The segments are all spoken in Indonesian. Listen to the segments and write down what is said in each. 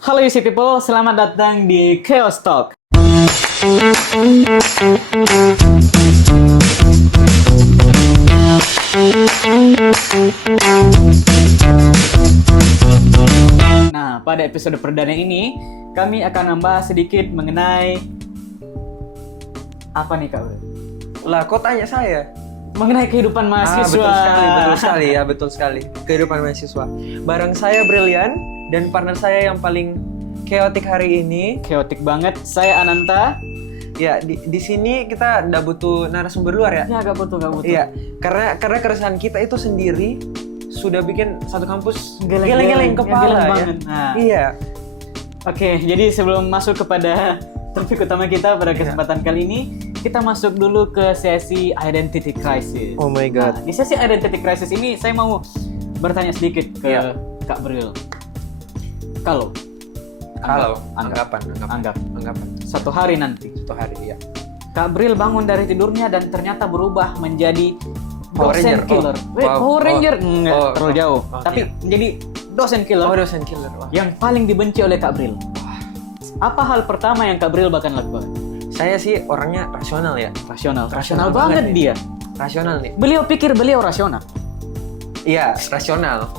Halo UC People, selamat datang di Chaos Talk. Nah, pada episode perdana ini, kami akan membahas sedikit mengenai apa nih Kak? Lah, kok tanya saya? Mengenai kehidupan mahasiswa. Betul sekali. Kehidupan mahasiswa. Bareng saya Brilian dan partner saya yang paling chaotic hari ini. Chaotic banget. Saya Ananta. Ya, di sini kita nggak butuh narasumber luar ya? Ya, gak butuh. Iya, karena keresahan kita itu sendiri sudah bikin satu kampus Geleng-geleng kepala ya. banget. Nah. Iya. Oke, jadi sebelum masuk kepada topik utama kita pada kesempatan kali ini, kita masuk dulu ke sesi Identity Crisis. Oh my God. Nah, di sesi Identity Crisis ini saya mau bertanya sedikit ke Kak Bril. Kalau anggapan satu hari nanti, ya. Kak Bril bangun dari tidurnya dan ternyata berubah menjadi Power dosen Ranger. killer. Power Ranger enggak terlalu jauh, tapi iya. menjadi dosen killer. Dosen killer. Wah. Yang paling dibenci oleh Kak Bril. Apa hal pertama yang Kak Bril bakal lakukan? Saya sih orangnya rasional ya. Rasional banget nih. dia. Rasional nih. Beliau pikir beliau rasional. Iya, rasional.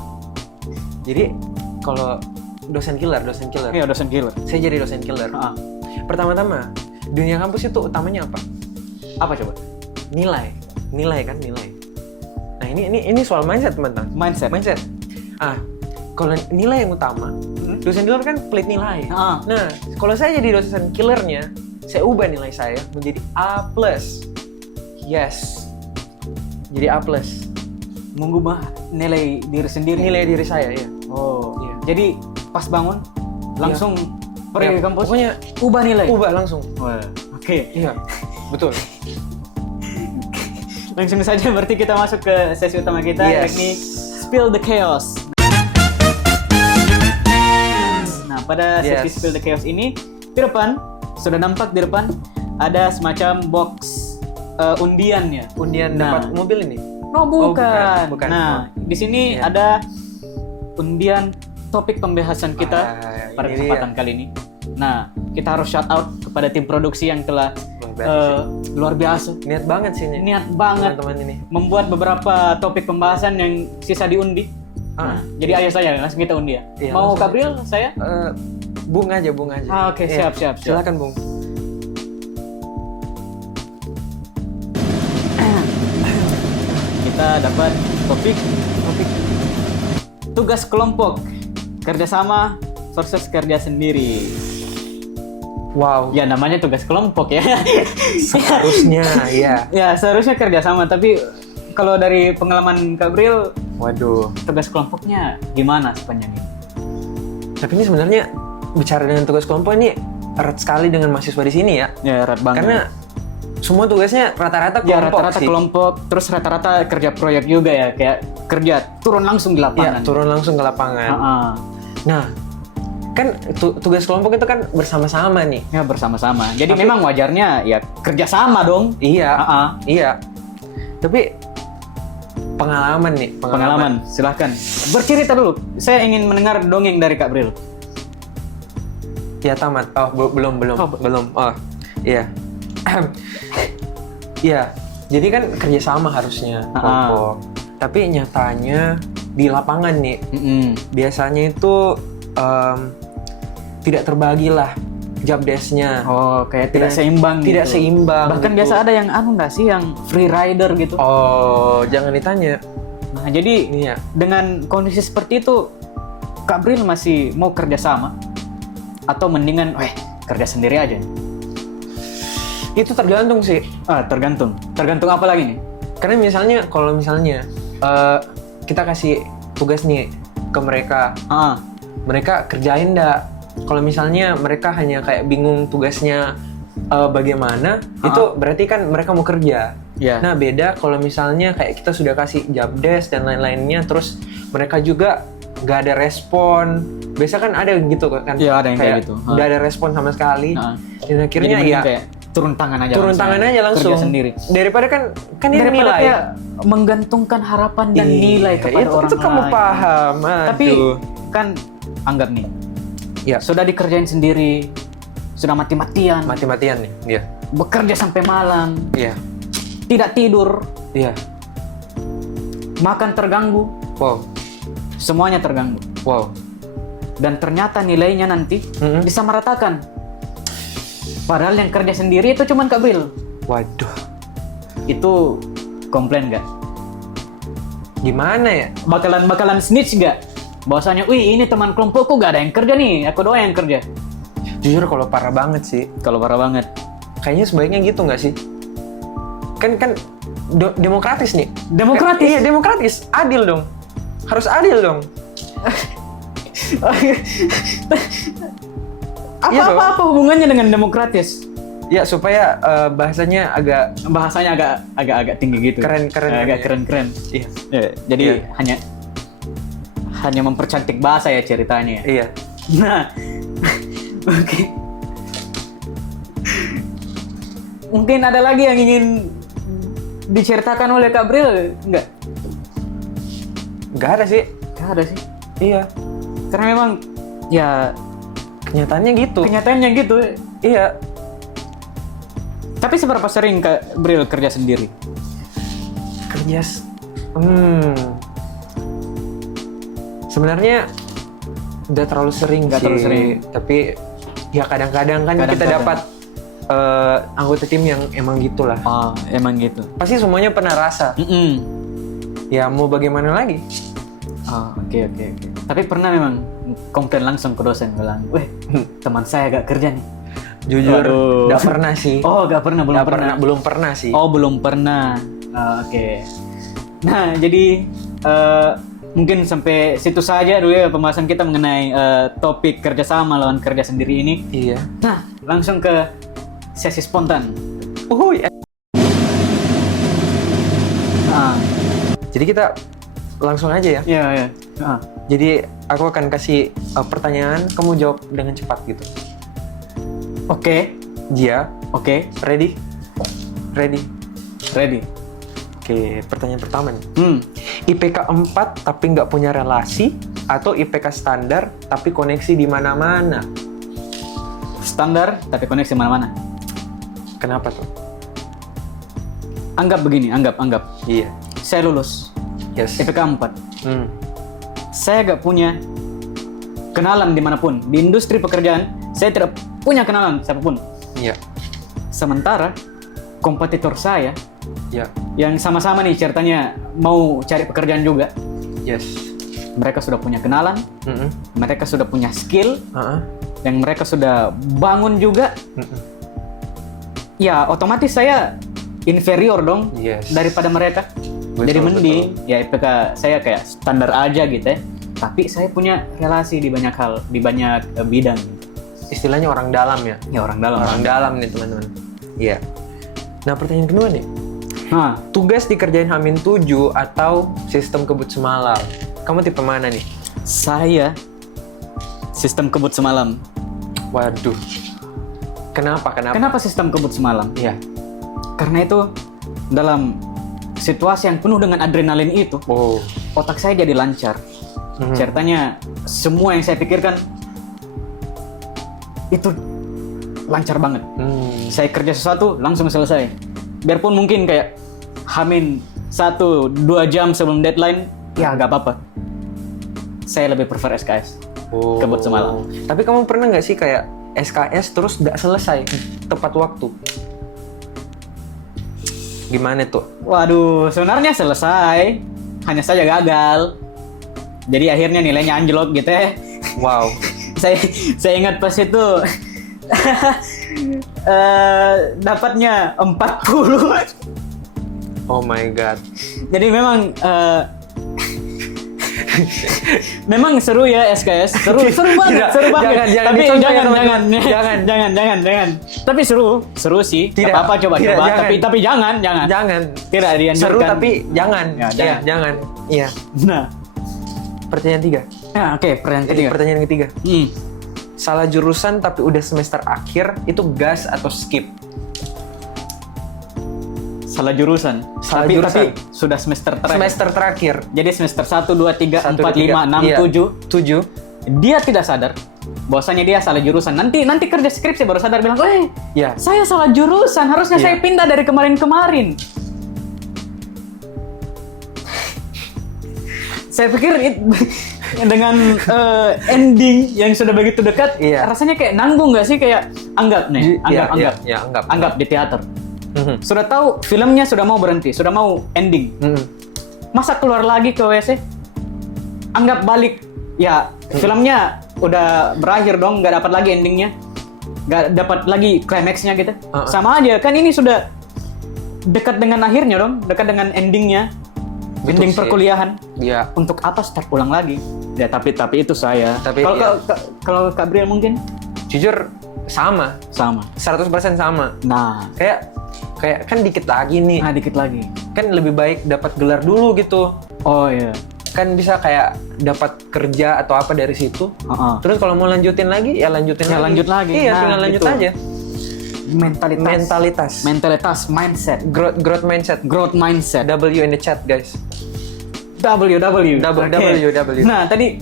Jadi kalau dosen killer. Iya, dosen killer. Saya jadi dosen killer. Pertama-tama, dunia kampus itu utamanya apa? Apa coba? Nilai kan. Nah, ini soal mindset, teman-teman. Mindset. Kalau nilai yang utama, dosen killer kan pelit nilai. Nah, kalau saya jadi dosen killernya, saya ubah nilai saya menjadi A+. Yes. Jadi A+. Mengubah nilai diri sendiri. Nilai diri saya, ya. Oh, iya. Jadi pas bangun langsung pergi ke kampus. Pokoknya ubah nilai. Ubah langsung. Wah, oke. Iya. Betul. Langsung saja berarti kita masuk ke sesi utama kita, yakni Spill the Chaos. Nah, pada sesi Spill the Chaos ini, di depan sudah nampak di depan ada semacam box undiannya. Undian dapat mobil ini? No, bukan. Bukan. Nah, di sini ada undian topik pembahasan kita pada kesempatan kali ini. Nah, kita harus shout out kepada tim produksi yang telah luar biasa. Niat banget sih ini. Niat banget teman-teman ini. Membuat beberapa topik pembahasan yang sisa diundi. Nah, jadi ayo saya langsung kita undi ya. Iya, Mau Kak Bril, saya? Bung aja. Oke, siap. Silakan, Bung. Kita dapat topik tugas kelompok, kerjasama versus kerja sendiri. Wow. Ya, namanya tugas kelompok ya. Seharusnya, ya. Ya, seharusnya kerjasama, tapi kalau dari pengalaman Kak Bril, Waduh. tugas kelompoknya gimana sepanjang ini? Tapi ini sebenarnya bicara dengan tugas kelompok ini erat sekali dengan mahasiswa di sini ya. Ya, erat banget. Karena semua tugasnya rata-rata kelompok. Ya, rata-rata sih. kelompok, terus rata-rata kerja proyek juga ya, kayak kerja turun langsung di lapangan. Ya, turun langsung ke lapangan. Nah, kan tugas kelompok itu kan bersama-sama nih. Ya, bersama-sama. Jadi memang wajarnya ya kerjasama dong. Iya. Iya. Tapi pengalaman, silahkan. Bercerita dulu. Saya ingin mendengar dongeng dari Kak Bril. Ya, tamat. Belum. Oh, iya. Iya. Jadi kan kerjasama harusnya kelompok. Tapi nyatanya di lapangan nih, biasanya itu tidak terbagi lah job desk-nya. Oh, kayak tidak seimbang. Tidak seimbang. Bahkan gitu. biasa ada yang nggak sih, yang free rider gitu. Oh, jangan ditanya. Nah, jadi dengan kondisi seperti itu, Kak Bril masih mau kerja sama atau mendingan kerja sendiri aja? Itu tergantung sih. Tergantung apa lagi nih? Karena kalau misalnya kita kasih tugas nih ke mereka, mereka kerjain nggak? Kalau misalnya mereka hanya kayak bingung tugasnya bagaimana, itu berarti kan mereka mau kerja. Nah, beda kalau misalnya kayak kita sudah kasih job desk dan lain-lainnya, terus mereka juga nggak ada respon. Biasa kan ada gitu kan? Iya, ada yang kayak gitu. Nggak ada respon sama sekali. Dan akhirnya kayak turun tangan aja langsung kerja sendiri. Daripada ini nilai kayak menggantungkan harapan dan nilai kepada orang lain. Itu kamu paham. Tapi kan anggap nih Iya. Sudah dikerjain sendiri, sudah mati-matian, Mati-matian nih. Iya. bekerja sampai malam, Iya. tidak tidur, Iya. makan terganggu, Wow. semuanya terganggu. Wow. Dan ternyata nilainya nanti Mm-mm. disamaratakan. Padahal yang kerja sendiri itu cuman Kak Bril. Waduh. Itu komplain nggak? Gimana ya? Bakalan snitch nggak? Bahwasanya, wih ini teman kelompokku gak ada yang kerja nih, aku doang yang kerja. Jujur kalau parah banget sih. Kalau parah banget. Kayaknya sebaiknya gitu nggak sih? Kan demokratis nih. Demokratis? Iya, demokratis. Adil dong. Harus adil dong. Iya dong. Apa hubungannya dengan demokratis? Ya supaya bahasanya Bahasanya agak tinggi gitu. Keren-keren. Agak keren-keren. Iya. Ya, jadi Iya. hanya mempercantik bahasa ya ceritanya. Iya. Nah, oke. Mungkin ada lagi yang ingin diceritakan oleh Kak Bril? Enggak? Nggak ada sih. Enggak ada sih. Iya. Karena memang ya Kenyataannya gitu. kenyataannya gitu. Iya. Tapi seberapa sering Kak Bril kerja sendiri? Kerja. Sebenarnya udah terlalu sering Nggak sih. terlalu sering. Tapi ya kadang-kadang kan kita Kadang-kadang. dapat anggota tim yang emang gitulah. Oh, emang gitu. Pasti semuanya pernah rasa. Ya mau bagaimana lagi? Oh, oke. Tapi pernah memang komplain langsung ke dosen bilang, "Weh, teman saya gak kerja nih." Jujur, Waduh. nggak pernah sih. Oh, gak pernah, belum Nggak pernah. belum pernah sih. Oh, belum pernah. Oke. Nah, jadi mungkin sampai situ saja dulu ya pembahasan kita mengenai topik kerjasama lawan kerja sendiri ini. Iya. Nah, langsung ke sesi spontan. Uhuy. Ah, Jadi kita langsung aja ya. iya. Jadi aku akan kasih pertanyaan, kamu jawab dengan cepat gitu. Oke. Jia, Oke. ready? Ready. Ready. Oke, pertanyaan pertama nih. IPK 4 tapi nggak punya relasi atau IPK standar tapi koneksi di mana-mana? Standar tapi koneksi mana-mana. Kenapa tuh? Anggap begini, anggap. Iya. Saya lulus Yes. IPK 4. Hmm. Saya gak punya kenalan dimanapun. Di industri pekerjaan, saya tidak punya kenalan siapapun. Iya. Sementara, kompetitor saya, Iya. yang sama-sama nih ceritanya mau cari pekerjaan juga, Yes. mereka sudah punya kenalan, Mm-mm. mereka sudah punya skill, Uh-uh. yang mereka sudah bangun juga. Mm-mm. Ya, otomatis saya inferior dong Yes. daripada mereka. Betul, Jadi mending ya IPK saya kayak standar aja gitu ya. Tapi saya punya relasi di banyak hal, di banyak bidang. Istilahnya orang dalam ya. Ya orang dalam. Orang dalam nih teman-teman. Iya. Nah pertanyaan kedua nih. Nah, Tugas dikerjain H-7 atau sistem kebut semalam? Kamu tipe mana nih? saya sistem kebut semalam. Waduh. Kenapa? Kenapa sistem kebut semalam? Iya. Karena itu dalam situasi yang penuh dengan adrenalin itu, Oh. otak saya jadi lancar. Mhm. Ceritanya semua yang saya pikirkan itu lancar banget. Saya kerja sesuatu langsung selesai. Biarpun mungkin kayak hamin 1-2 jam sebelum deadline, ya nggak apa-apa. Saya lebih prefer SKS. Oh. Kebut semalam. Tapi kamu pernah nggak sih kayak SKS terus nggak selesai tepat waktu? Gimana tuh? Waduh, sebenarnya selesai, hanya saja gagal. Jadi akhirnya nilainya anjlok gitu ya. Wow. saya ingat pas itu dapatnya 40. Oh my god. Jadi memang memang seru ya SKS. Seru banget, seru banget. Jangan Tapi dicontoh ya, jangan. teman-teman. Tapi seru sih. Tidak. Apa coba. Tidak, jangan. Tapi jangan. Jangan. Tidak dianjurkan. Seru tapi jangan. Ya, Iya, jangan. Iya. Nah, Pertanyaan 3. ya, oke, pertanyaan ketiga. Pertanyaan ketiga. Hmm. Salah jurusan tapi udah semester akhir itu gas atau skip? Salah jurusan. Salah tapi jurusan. sudah semester terakhir. Semester terakhir. Jadi semester 1, 2, 3, 4, 5, 6, Iya. 7. 7. Dia tidak sadar bahwasanya dia salah jurusan. Nanti kerja skripsi baru sadar bilang, Ya. saya salah jurusan, harusnya Iya. saya pindah dari kemarin-kemarin. Saya pikir dengan ending yang sudah begitu dekat, Iya. rasanya kayak nanggung nggak sih? Kayak anggap anggap. di teater. Mhm. Sudah tahu filmnya sudah mau berhenti, sudah mau ending. Mhm. Masa keluar lagi ke WC? Anggap balik, ya filmnya udah berakhir dong, nggak dapat lagi endingnya, nggak dapat lagi climaxnya gitu. Sama aja kan, ini sudah dekat dengan akhirnya dong, dekat dengan endingnya. Betul Ending sih. perkuliahan. Ya. Untuk apa start ulang lagi? Ya tapi itu saya. Tapi Kalau iya. kalau Kak Briel mungkin Jujur sama. sama. 100% sama. Nah, Kayak kan dikit lagi nih. dikit lagi. Kan lebih baik dapat gelar dulu gitu. Oh iya. Kan bisa kayak dapat kerja atau apa dari situ. Heeh. Terus kalau mau lanjutin lagi, ya lanjutin Ya, lagi. lanjut lagi. Iya, Nah, tinggal lanjut gitu. aja. Mentalitas, mindset, Growth mindset. growth mindset. W in the chat, guys. WW. W. Nah, tadi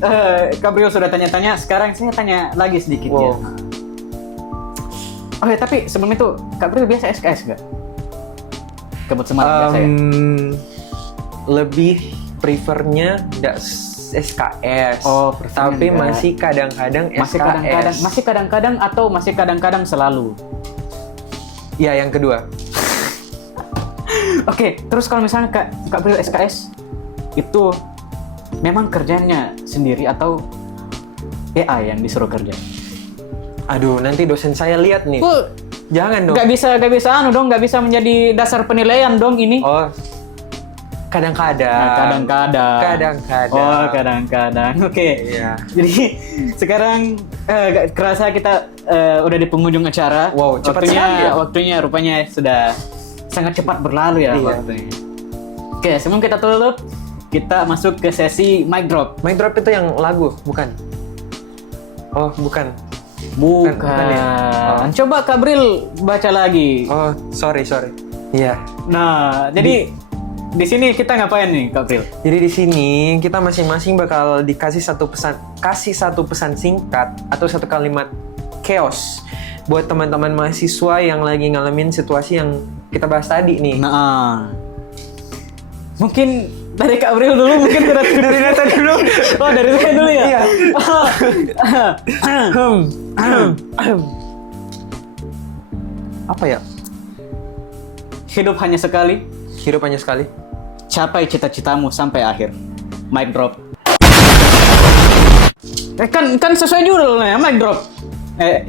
Gabriel sudah tanya-tanya, sekarang saya tanya lagi sedikit ya. Wow. Oh ya, tapi sebelum itu Gabriel biasa SKS nggak? Kebut semangat biasa ya? Lebih prefernya nggak SKS. Oh, prefernya tapi enggak. masih kadang-kadang SKS. Masih kadang-kadang atau masih kadang-kadang selalu? Ya, yang kedua. Oke, terus kalau misalnya Kak Gabriel SKS itu memang kerjanya sendiri atau AI yang disuruh kerja? Aduh, nanti dosen saya lihat nih. Jangan dong. Nggak bisa nggak bisa menjadi dasar penilaian dong ini. Oh, kadang-kadang. Nah, kadang-kadang. Oh, kadang-kadang. Oke. Iya. Jadi sekarang gak kerasa kita udah di penghujung acara. Wow, cepat sekali ya. Waktunya rupanya sudah sangat cepat berlalu ya. Iya. Waktunya. Oke, sebelum kita tutup, kita masuk ke sesi mic drop. Mic drop itu yang lagu, bukan? Oh, bukan. Bukan. ya? Oh. Coba Kak Bril baca lagi. Oh, sorry. Iya. Nah, jadi di sini kita ngapain nih, Kak Bril? Jadi di sini kita masing-masing bakal dikasih satu pesan singkat atau satu kalimat chaos buat teman-teman mahasiswa yang lagi ngalamin situasi yang kita bahas tadi nih. Nah, mungkin dari Kak Bril dulu, mungkin dari Nata dulu. Oh, dari saya dulu ya? Iya. Apa ya? Hidup hanya sekali, Hidup hanya sekali. capai cita-citamu sampai akhir. Mic drop. Kan sesuai judulnya, mic drop.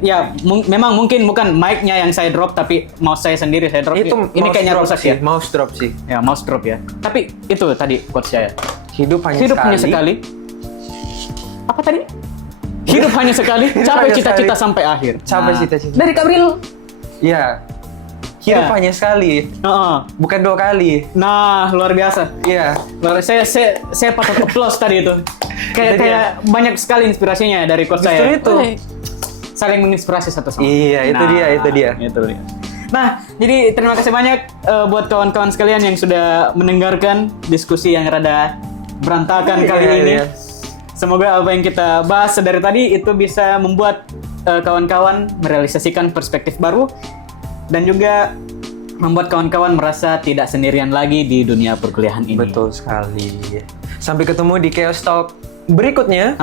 Ya, memang mungkin bukan mic-nya yang saya drop, tapi mouse saya sendiri saya drop. Itu ini mouse kayaknya drop rusak sih, ya. mouse drop sih. Ya, mouse drop ya. Tapi itu tadi quotes saya. Hidup hanya Hanya sekali. Apa tadi? Hidup hanya sekali, Hidup capai hanya cita-cita sekali. sampai akhir. Capai Nah, cita-cita. Dari Kak Bril. Iya. Hidup Ya. hanya sekali, Heeh. bukan 2 kali. Nah, luar biasa. Iya. Luar, saya patut applause tadi itu. Itu Kayak banyak sekali inspirasinya dari quote Justru saya. itu. Saling menginspirasi satu sama lain. Iya, itu dia. Itu dia. Nah, jadi terima kasih banyak buat kawan-kawan sekalian yang sudah mendengarkan diskusi yang rada berantakan kali Iya, ini. iya. Semoga apa yang kita bahas dari tadi itu bisa membuat kawan-kawan merealisasikan perspektif baru dan juga membuat kawan-kawan merasa tidak sendirian lagi di dunia perkuliahan ini. Betul sekali. Sampai ketemu di Chaos Talk berikutnya.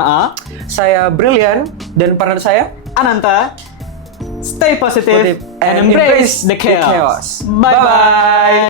Saya Brilian dan partner saya Ananta. Stay positive and and embrace the chaos. Bye-bye.